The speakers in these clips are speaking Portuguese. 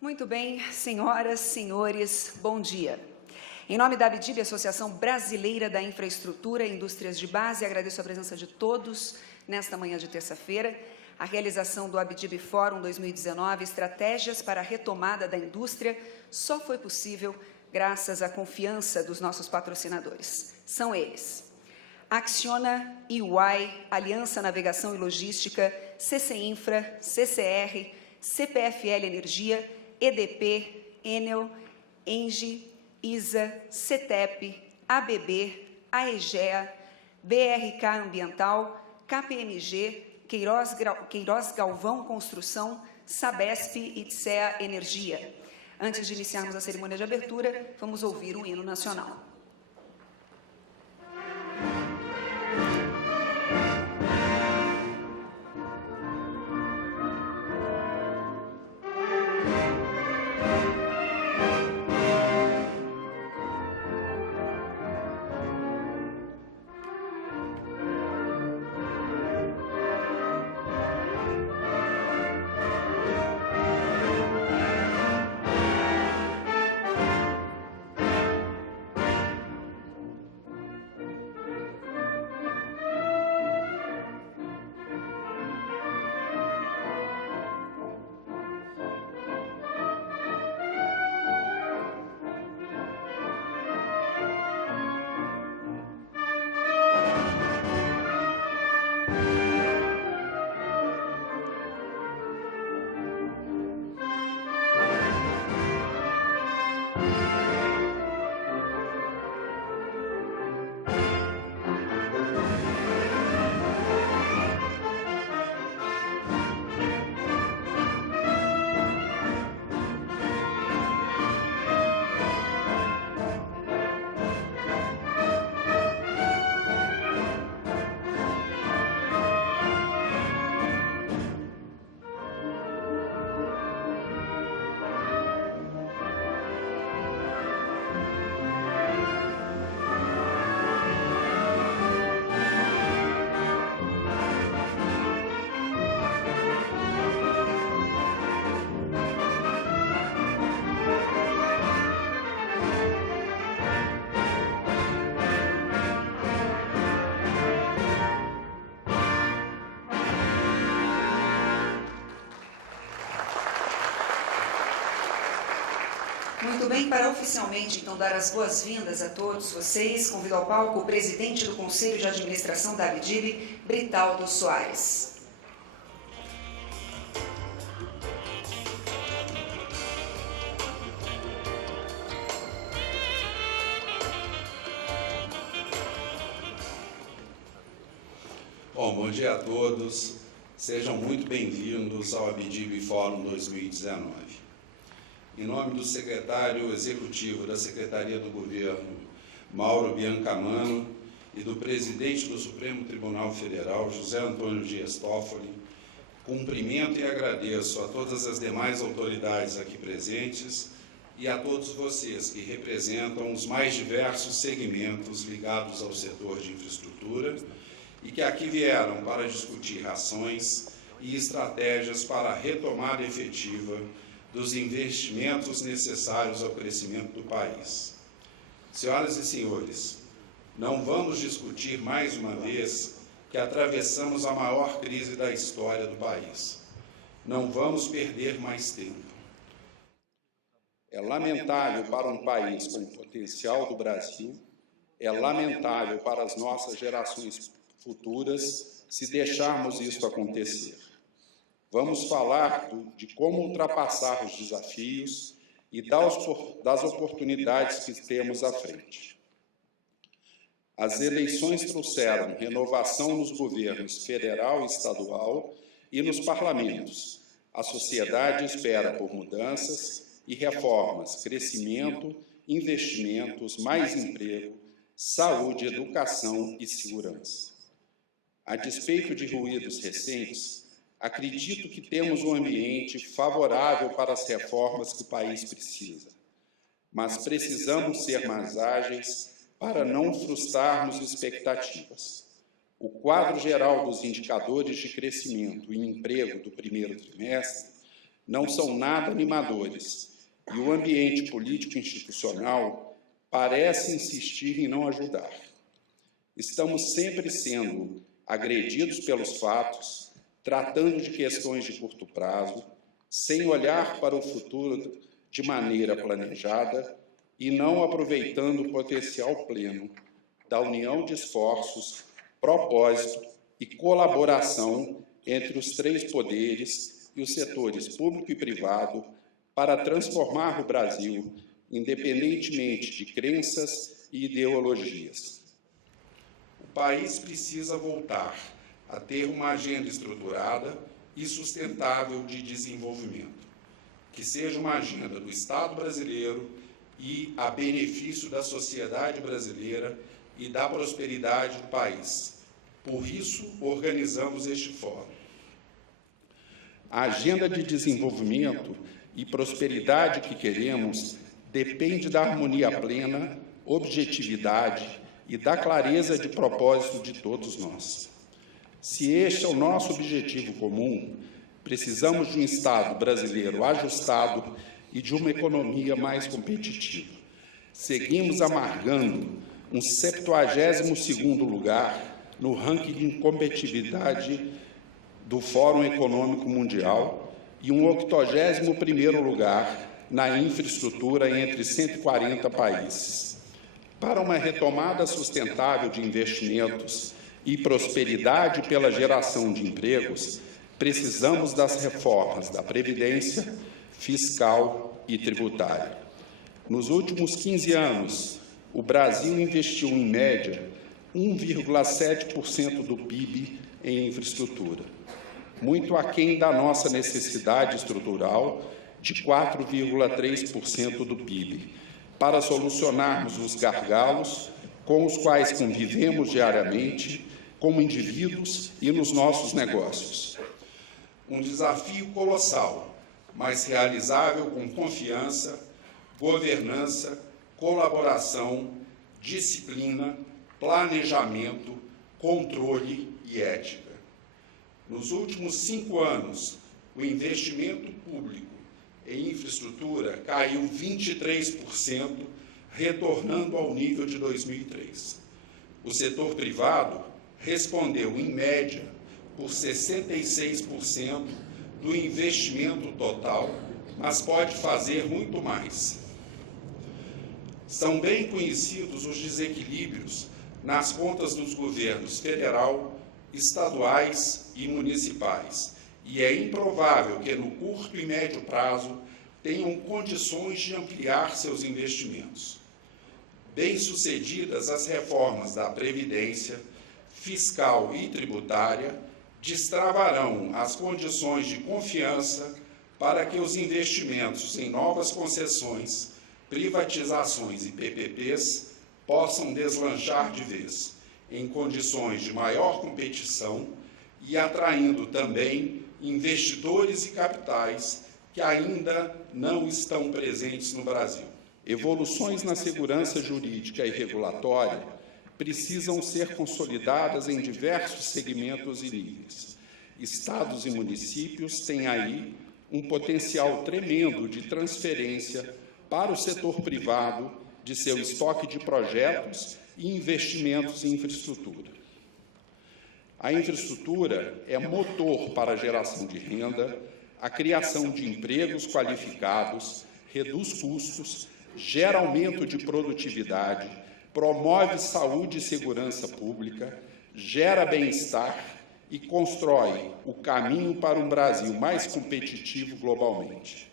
Muito bem, senhoras, senhores, bom dia. Em nome da ABDIB, Associação Brasileira da Infraestrutura e Indústrias de Base, agradeço a presença de todos nesta manhã de terça-feira. A realização do ABDIB Fórum 2019, Estratégias para a Retomada da Indústria, só foi possível graças à confiança dos nossos patrocinadores. São eles: Acciona, EY, Aliança Navegação e Logística, CC Infra, CCR, CPFL Energia, EDP, Enel, Engie, ISA, CETEP, ABB, AEGEA, BRK Ambiental, KPMG, Queiroz Galvão Construção, Sabesp e TSEA Energia. Antes de iniciarmos a cerimônia de abertura, vamos ouvir o hino nacional. Muito bem, para oficialmente, então, dar as boas-vindas a todos vocês, convido ao palco o presidente do Conselho de Administração da ABDIB, Britaldo Soares. Bom dia a todos, sejam muito bem-vindos ao ABDIB Fórum 2019. Em nome do secretário executivo da Secretaria do Governo, Mauro Biancamano, e do presidente do Supremo Tribunal Federal, José Antônio Dias Toffoli, cumprimento e agradeço a todas as demais autoridades aqui presentes e a todos vocês que representam os mais diversos segmentos ligados ao setor de infraestrutura e que aqui vieram para discutir ações e estratégias para a retomada efetiva dos investimentos necessários ao crescimento do país. Senhoras e senhores, não vamos discutir mais uma vez que atravessamos a maior crise da história do país. Não vamos perder mais tempo. É lamentável para um país com o potencial do Brasil, é lamentável para as nossas gerações futuras se deixarmos isso acontecer. Vamos falar de como ultrapassar os desafios e das oportunidades que temos à frente. As eleições trouxeram renovação nos governos federal e estadual e nos parlamentos. A sociedade espera por mudanças e reformas, crescimento, investimentos, mais emprego, saúde, educação e segurança. A despeito de ruídos recentes, acredito que temos um ambiente favorável para as reformas que o país precisa, mas precisamos ser mais ágeis para não frustrarmos expectativas. O quadro geral dos indicadores de crescimento e emprego do primeiro trimestre não são nada animadores, e o ambiente político institucional parece insistir em não ajudar. Estamos sempre sendo agredidos pelos fatos, tratando de questões de curto prazo, sem olhar para o futuro de maneira planejada e não aproveitando o potencial pleno da união de esforços, propósito e colaboração entre os três poderes e os setores público e privado para transformar o Brasil, independentemente de crenças e ideologias. O país precisa voltar a ter uma agenda estruturada e sustentável de desenvolvimento, que seja uma agenda do Estado brasileiro e a benefício da sociedade brasileira e da prosperidade do país. Por isso, organizamos este fórum. A agenda de desenvolvimento e prosperidade que queremos depende da harmonia plena, objetividade e da clareza de propósito de todos nós. Se este é o nosso objetivo comum, precisamos de um Estado brasileiro ajustado e de uma economia mais competitiva. Seguimos amargando um 72º lugar no ranking de competitividade do Fórum Econômico Mundial e um 81º lugar na infraestrutura entre 140 países. Para uma retomada sustentável de investimentos e prosperidade pela geração de empregos, precisamos das reformas da Previdência, fiscal e tributária. Nos últimos 15 anos, o Brasil investiu, em média, 1,7% do PIB em infraestrutura, muito aquém da nossa necessidade estrutural de 4,3% do PIB, para solucionarmos os gargalos com os quais convivemos diariamente, como indivíduos e nos nossos negócios. Um desafio colossal, mas realizável com confiança, governança, colaboração, disciplina, planejamento, controle e ética. Nos últimos 5 anos, o investimento público em infraestrutura caiu 23%, retornando ao nível de 2003. O setor privado respondeu, em média, por 66% do investimento total, mas pode fazer muito mais. São bem conhecidos os desequilíbrios nas contas dos governos federal, estaduais e municipais, e é improvável que, no curto e médio prazo, tenham condições de ampliar seus investimentos. Bem-sucedidas as reformas da Previdência, fiscal e tributária, destravarão as condições de confiança para que os investimentos em novas concessões, privatizações e PPPs possam deslanchar de vez, em condições de maior competição e atraindo também investidores e capitais que ainda não estão presentes no Brasil. Evoluções na segurança jurídica e regulatória precisam ser consolidadas em diversos segmentos e níveis. Estados e municípios têm aí um potencial tremendo de transferência para o setor privado de seu estoque de projetos e investimentos em infraestrutura. A infraestrutura é motor para a geração de renda, a criação de empregos qualificados, reduz custos, gera aumento de produtividade, promove saúde e segurança pública, gera bem-estar e constrói o caminho para um Brasil mais competitivo globalmente.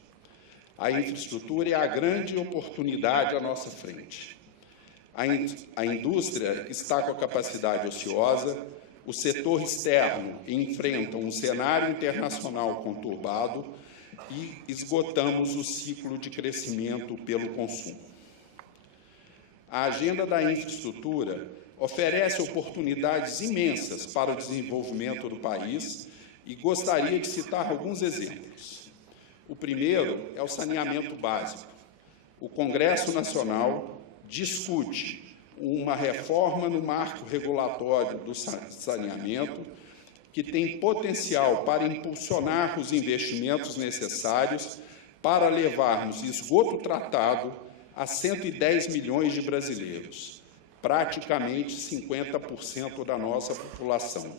A infraestrutura é a grande oportunidade à nossa frente. A indústria está com a capacidade ociosa, o setor externo enfrenta um cenário internacional conturbado e esgotamos o ciclo de crescimento pelo consumo. A agenda da infraestrutura oferece oportunidades imensas para o desenvolvimento do país e gostaria de citar alguns exemplos. O primeiro é o saneamento básico. O Congresso Nacional discute uma reforma no marco regulatório do saneamento que tem potencial para impulsionar os investimentos necessários para levarmos esgoto tratado a 110 milhões de brasileiros, praticamente 50% da nossa população,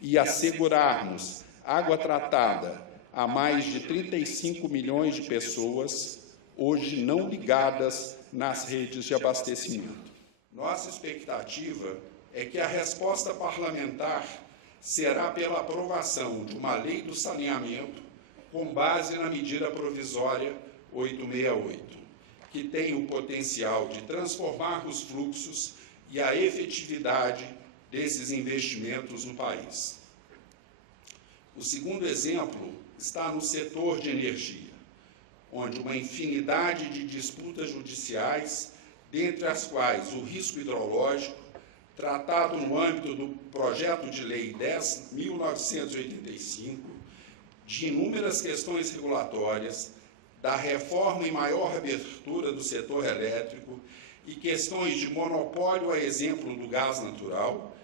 e assegurarmos água tratada a mais de 35 milhões de pessoas, hoje não ligadas nas redes de abastecimento. Nossa expectativa é que a resposta parlamentar será pela aprovação de uma lei do saneamento com base na medida provisória 868, que tem o potencial de transformar os fluxos e a efetividade desses investimentos no país. O segundo exemplo está no setor de energia, onde uma infinidade de disputas judiciais, dentre as quais o risco hidrológico, tratado no âmbito do Projeto de Lei 10.1985, de inúmeras questões regulatórias, da reforma e maior abertura do setor elétrico e questões de monopólio, a exemplo do gás natural,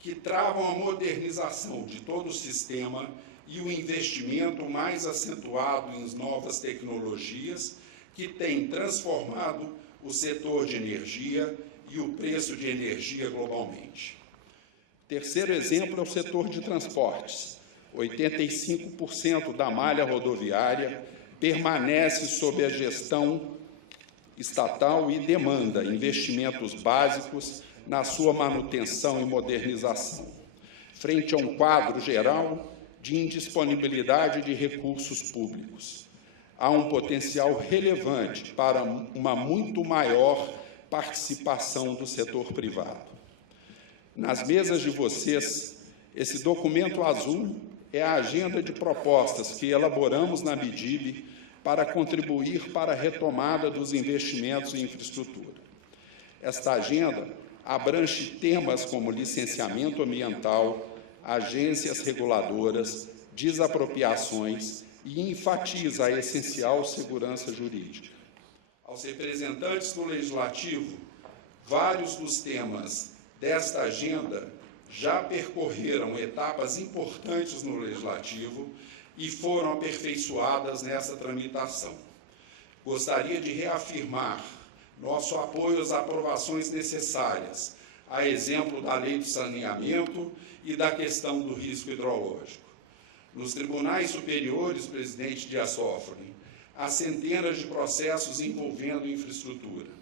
que travam a modernização de todo o sistema e o investimento mais acentuado em novas tecnologias, que tem transformado o setor de energia e o preço de energia globalmente. Terceiro exemplo é o setor de transportes. 85% da malha rodoviária permanece sob a gestão estatal e demanda investimentos básicos na sua manutenção e modernização, frente a um quadro geral de indisponibilidade de recursos públicos. Há um potencial relevante para uma muito maior participação do setor privado. Nas mesas de vocês, esse documento azul é a agenda de propostas que elaboramos na ABDIB para contribuir para a retomada dos investimentos em infraestrutura. Esta agenda abrange temas como licenciamento ambiental, agências reguladoras, desapropriações e enfatiza a essencial segurança jurídica. Aos representantes do Legislativo, vários dos temas desta agenda já percorreram etapas importantes no Legislativo e foram aperfeiçoadas nessa tramitação. Gostaria de reafirmar nosso apoio às aprovações necessárias, a exemplo da Lei do Saneamento e da questão do risco hidrológico. Nos tribunais superiores, presidente Dias Toffoli, há centenas de processos envolvendo infraestrutura.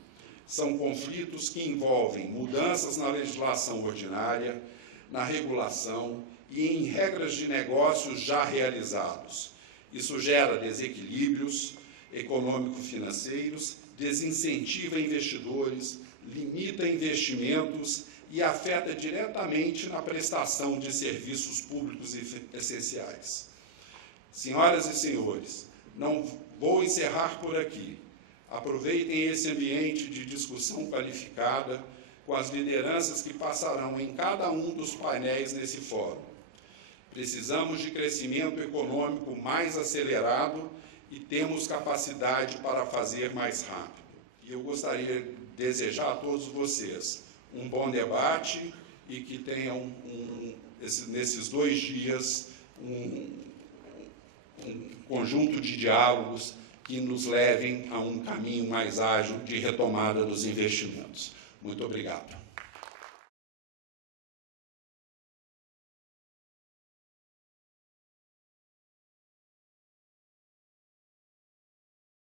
São conflitos que envolvem mudanças na legislação ordinária, na regulação e em regras de negócios já realizados. Isso gera desequilíbrios econômico-financeiros, desincentiva investidores, limita investimentos e afeta diretamente na prestação de serviços públicos essenciais. Senhoras e senhores, não vou encerrar por aqui. Aproveitem esse ambiente de discussão qualificada com as lideranças que passarão em cada um dos painéis nesse fórum. Precisamos de crescimento econômico mais acelerado e temos capacidade para fazer mais rápido. E eu gostaria de desejar a todos vocês um bom debate e que tenham, nesses 2 dias, um conjunto de diálogos que nos levem a um caminho mais ágil de retomada dos investimentos. Muito obrigado.